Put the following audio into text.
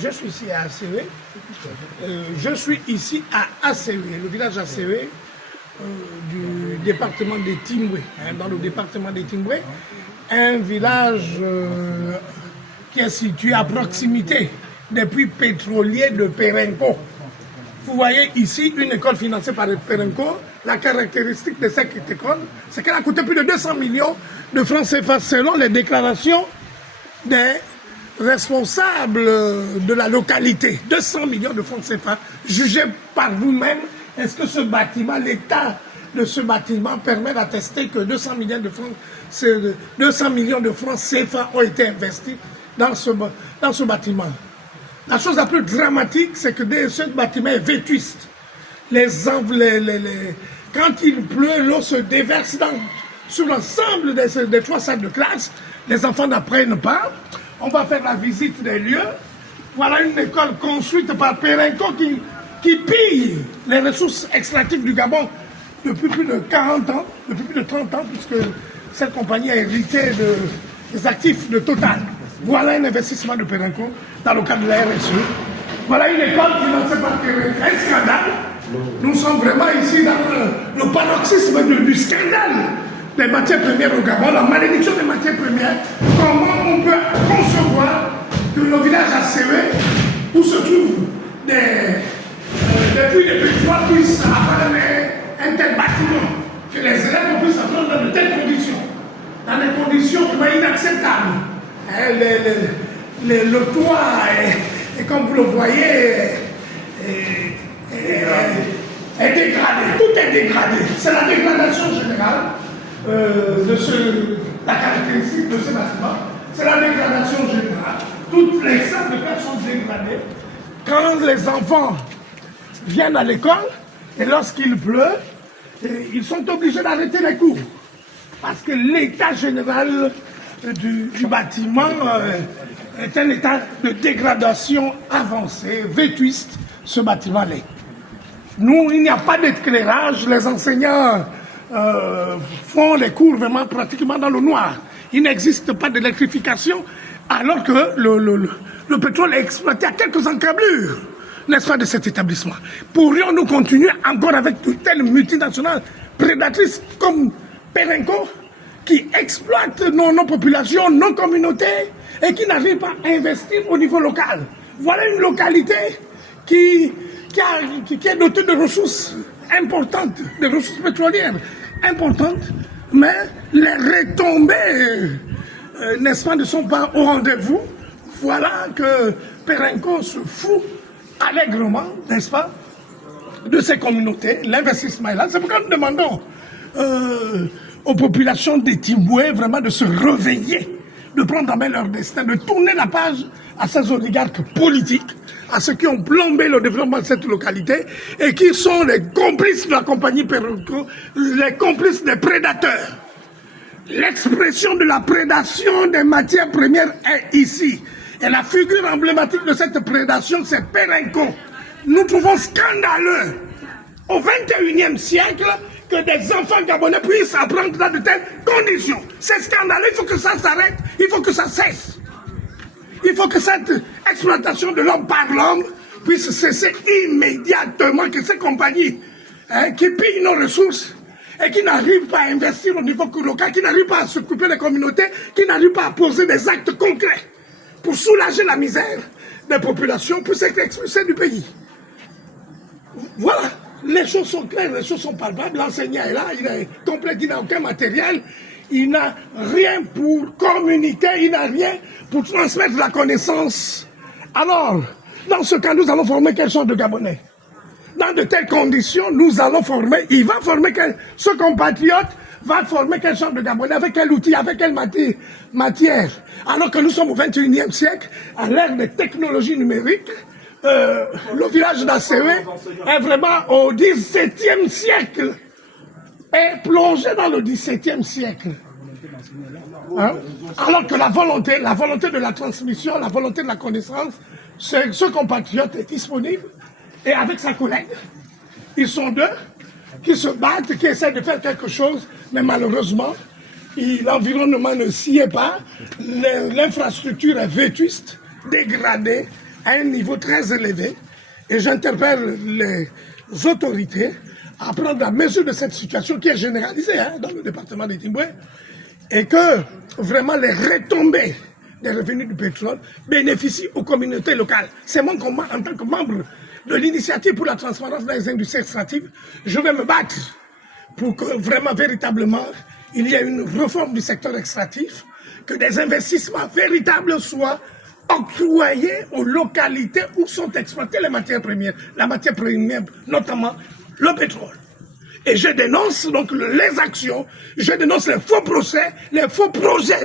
Je suis ici à Assévé. Je suis ici à Assévé, le village Assévé du département des Timboué, dans le département des Timboué. Un village qui est situé à proximité des puits pétroliers de Perenco. Vous voyez ici une école financée par Perenco. La caractéristique de cette école, c'est qu'elle a coûté plus de 200 millions de francs CFA selon les déclarations des responsables de la localité. 200 millions de francs CFA. Jugez par vous-même, est-ce que ce bâtiment, l'état de ce bâtiment permet d'attester que 200 millions de francs CFA ont été investis dans ce bâtiment. La chose la plus dramatique, c'est que ce bâtiment est vétuste. Quand il pleut, l'eau se déverse sur l'ensemble des 3 salles de classe. Les enfants n'apprennent pas. On va faire la visite des lieux. Voilà une école construite par Perenco qui pille les ressources extractives du Gabon depuis plus de 40 ans, depuis plus de 30 ans, puisque cette compagnie a hérité des actifs de Total. Voilà un investissement de Perenco dans le cadre de la RSE. Voilà une école financée par Perenco. Un scandale. Nous sommes vraiment ici dans le paroxysme du scandale des matières premières au Gabon, la malédiction des matières premières. Comment on peut concevoir que le village Assévé, où se trouvent des puits de pétrole, puissent avoir un tel bâtiment, que les élèves puissent apprendre dans de telles conditions, dans des conditions vraiment inacceptables. Le toit est, comme vous le voyez, est dégradé. Tout est dégradé. C'est la dégradation générale la caractéristique de ce bâtiment. C'est la dégradation générale. Toutes les salles de classe sont dégradées. Quand les enfants viennent à l'école, et lorsqu'il pleut, ils sont obligés d'arrêter les cours. Parce que l'état général du bâtiment est un état de dégradation avancée, vétuste, ce bâtiment-là. Nous, il n'y a pas d'éclairage, les enseignants font les cours vraiment pratiquement dans le noir. Il n'existe pas d'électrification, alors que le pétrole est exploité à quelques encablures, n'est-ce pas, de cet établissement. Pourrions-nous continuer encore avec de telles multinationales prédatrices comme Perenco, qui exploitent nos populations, nos communautés, et qui n'arrivent pas à investir au niveau local? Voilà une localité qui est dotée de ressources importantes, de ressources pétrolières importantes, mais les retombées, n'est-ce pas, ne sont pas au rendez-vous. Voilà que Perenco se fout allègrement, n'est-ce pas, de ces communautés. L'investissement est là. C'est pourquoi nous demandons aux populations des Timboué vraiment de se réveiller, de prendre en main leur destin, de tourner la page à ces oligarques politiques, à ceux qui ont plombé le développement de cette localité et qui sont les complices de la compagnie Perenco, les complices des prédateurs. L'expression de la prédation des matières premières est ici. Et la figure emblématique de cette prédation, c'est Perenco. Nous trouvons scandaleux, au XXIe siècle, que des enfants gabonais puissent apprendre dans de telles conditions. C'est scandaleux, il faut que ça s'arrête, il faut que ça cesse. Il faut que cette exploitation de l'homme par l'homme puisse cesser immédiatement, que ces compagnies qui pillent nos ressources et qui n'arrivent pas à investir au niveau local, qui n'arrivent pas à s'occuper des communautés, qui n'arrivent pas à poser des actes concrets pour soulager la misère des populations, pour s'être expulsés du pays. Voilà, les choses sont claires, les choses sont palpables, l'enseignant est là, il est complet, il n'a aucun matériel, il n'a rien pour communiquer, il n'a rien pour transmettre la connaissance. Alors, dans ce cas, nous allons former quel genre de Gabonais? Dans de telles conditions, nous allons former, ce compatriote va former quel genre de Gabonais, avec quel outil, avec quelle matière. Alors que nous sommes au XXIe siècle, à l'ère des technologies numériques, le village d'Assévé est vraiment au XVIIe siècle, est plongé dans le XVIIe siècle. Hein? Alors que la volonté de la transmission, la volonté de la connaissance, ce compatriote est disponible, et avec sa collègue, ils sont deux qui se battent, qui essaient de faire quelque chose, mais malheureusement, l'environnement ne s'y est pas, l'infrastructure est vétuste, dégradée, à un niveau très élevé et j'interpelle les autorités à prendre la mesure de cette situation qui est généralisée dans le département de Timboué et que vraiment les retombées des revenus du pétrole bénéficient aux communautés locales. C'est mon combat en tant que membre de l'initiative pour la transparence dans les industries extractives. Je vais me battre pour que vraiment, véritablement, il y ait une réforme du secteur extractif, que des investissements véritables soient octroyés aux localités où sont exploitées les matières premières. La matière première, notamment le pétrole. Et je dénonce donc les actions, je dénonce les faux procès, les faux projets.